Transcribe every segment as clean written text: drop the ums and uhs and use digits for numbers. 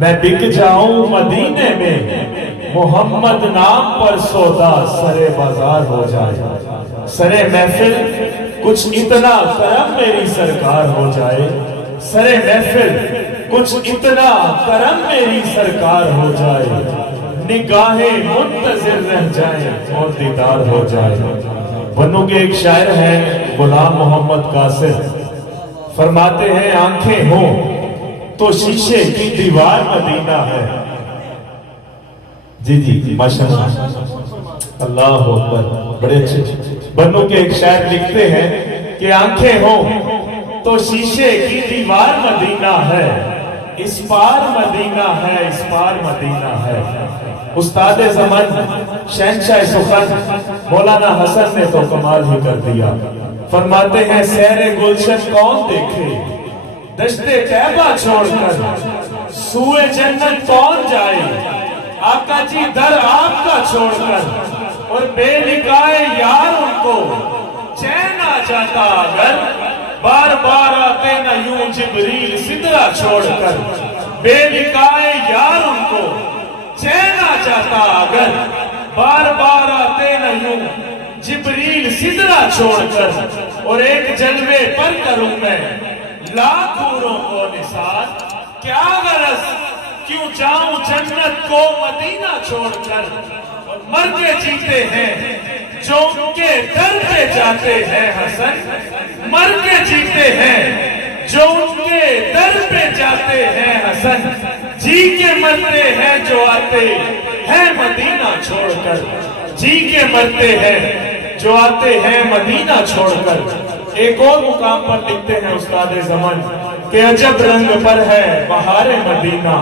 میں بک جاؤں مدینے میں، محمد نام پر سودا سرے بازار ہو جائے، سرے محفل کچھ اتنا کرم میری سرکار ہو جائے، سرے محفل کچھ اتنا کرم میری سرکار ہو جائے، نگاہیں منتظر رہ جائیں اور دیدار ہو جائے۔ بنو کے ایک شاعر ہیں غلام محمد قاصر، فرماتے ہیں آنکھیں ہوں تو شیشے کی دیوار مدینہ ہے۔ جی ماشاءاللہ، اللہ اکبر، بڑے اچھے۔ بنو کے ایک شاعر لکھتے ہیں کہ آنکھیں ہوں تو شیشے کی دیوار مدینہ ہے، اس پار مدینہ ہے، اس پار مدینہ ہے۔ استاد زمن شہنشاہ سخن مولانا حسن نے تو کمال ہی کر دیا، فرماتے ہیں سیر گلشن کون دیکھے دشت طیبہ چھوڑ کر، سوئے جنت کون جائے آقا جی در آپ کا چھوڑ کر، اور بے لکھائے یار ان کو چین آ جاتا اگر، بار بار آتے نہ یوں جبریل سدرہ چھوڑ کر، بے لکھائے یار ان کو چین آ جاتا اگر، بار بار آتے نہ یوں جبریل سدرہ چھوڑ کر، اور ایک جلوے پر کروں میں لاکھ حوروں کو نثار، کیا غرض کیوں جاؤں جنت کو مدینہ چھوڑ کر، اور مرتے جیتے ہیں جو ان کے در پہ جاتے ہیں حسن، مرتے جیتے ہیں جو ان کے در پہ جاتے ہیں حسن، جی کے مرتے ہیں جو آتے ہیں مدینہ چھوڑ کر، جی کے مرتے ہیں جو آتے ہیں مدینہ چھوڑ کر۔ ایک اور مقام پر لکھتے ہیں استاد زمن کہ عجب رنگ پر ہے بہار مدینہ،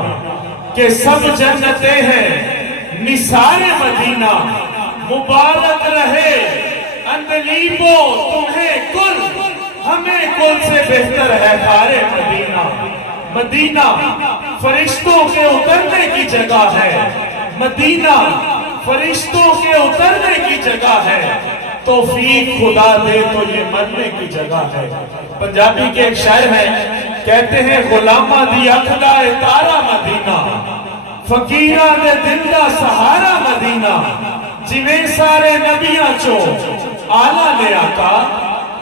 کہ سب جنتیں ہیں نثار مدینہ، مبارک رہے اندلیبو تمہیں کل، ہمیں کل سے بہتر ہے خار مدینہ۔ مدینہ فرشتوں کے اترنے کی جگہ ہے، مدینہ فرشتوں کے اترنے کی جگہ ہے، توفیق خدا دے تو یہ مرنے کی جگہ ہے۔ پنجابی کے ایک شاعر ہیں، کہتے ہیں غلامہ دی اکھ دا تارا مدینہ، فقیراں دے دل دا سہارا مدینہ، جویں سارے نبیاں چوں آلہ نے آقا،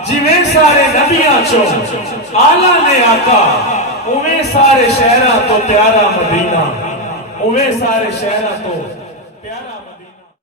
جویں سارے نبیاں چوں آلہ نے آقا، اویں سارے شہراں تو پیارا مدینہ، اویں سارے شہراں تو